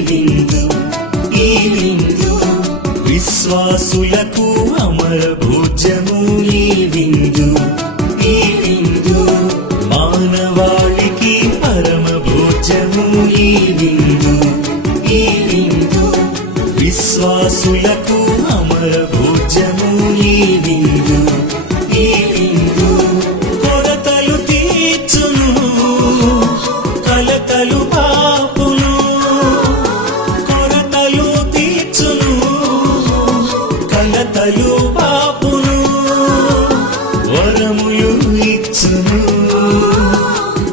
విందు ఈ విశ్వాసులకు అమర భోజము విందు ఈ విందు. మానవాళికి పరమ భోజము విందు ఈ విశ్వాసులకు అమర భోజము విందు ఈ విందు. కొరతలు తీర్చును కలతలు పాపులు పాపాలు పాపులు వరములు ఇచ్చును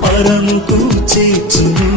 పరముకు చేర్చును.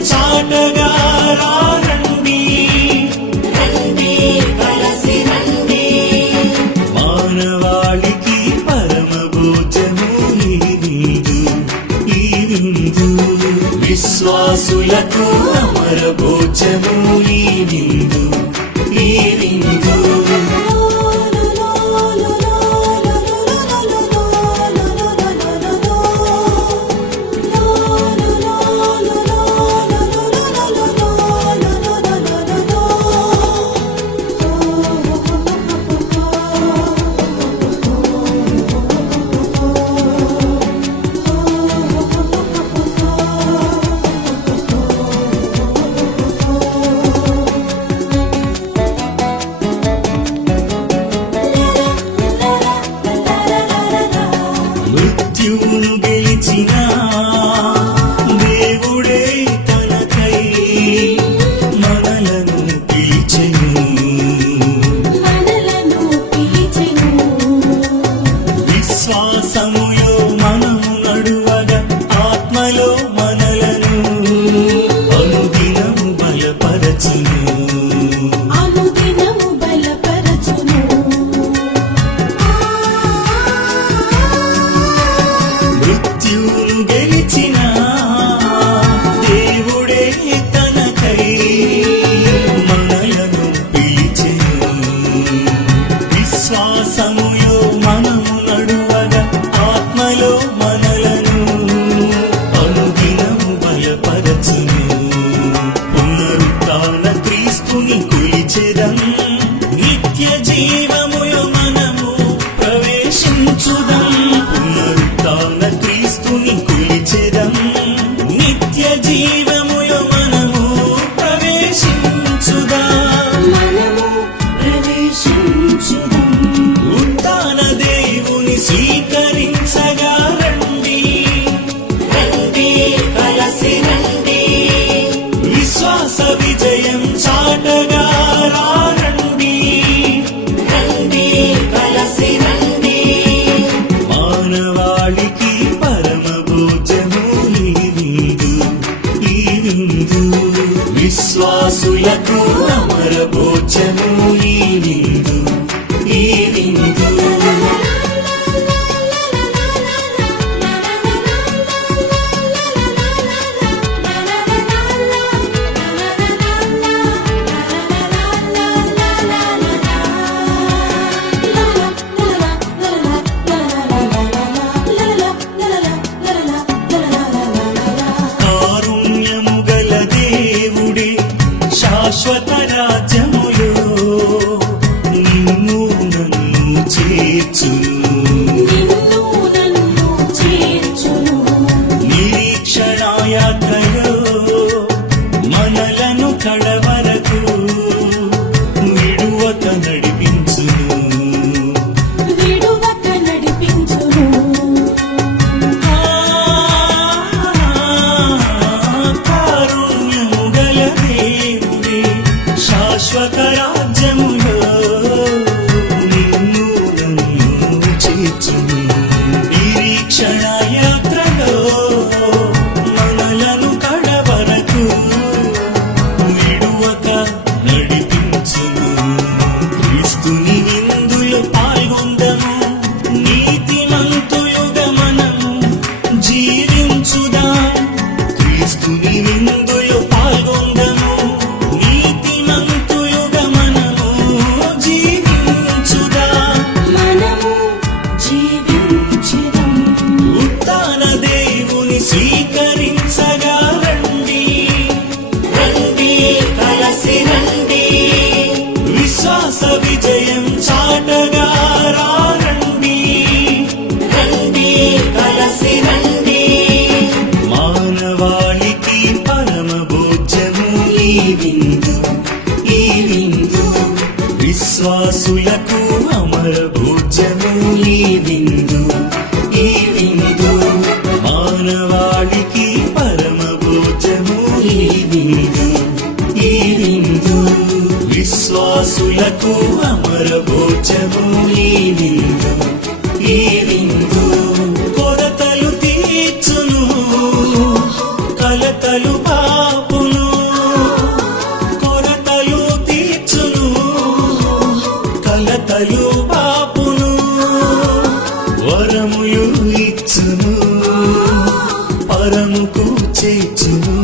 చాటగా రండి రండి కలిసి రండి. మానవాళికి పరమ భోజము ఈ విందు. విశ్వాసులకు అమర భోజము ఈ విందు. మనలో మన కన్నులకు అమరబోచను శాశ్వత రాజ్యములో నిన్ను నన్ను చేర్చు துணிவின் విశ్వాసులకు అమర భోజము ఈ విందు ఈ విందు. మానవాడికి పరమ భోజము ఈ విందు ఈ విందు. విశ్వాసులకు అమర భోజము ఈ విందు ఈ ఇచ్చును. పరముకు చేర్చును.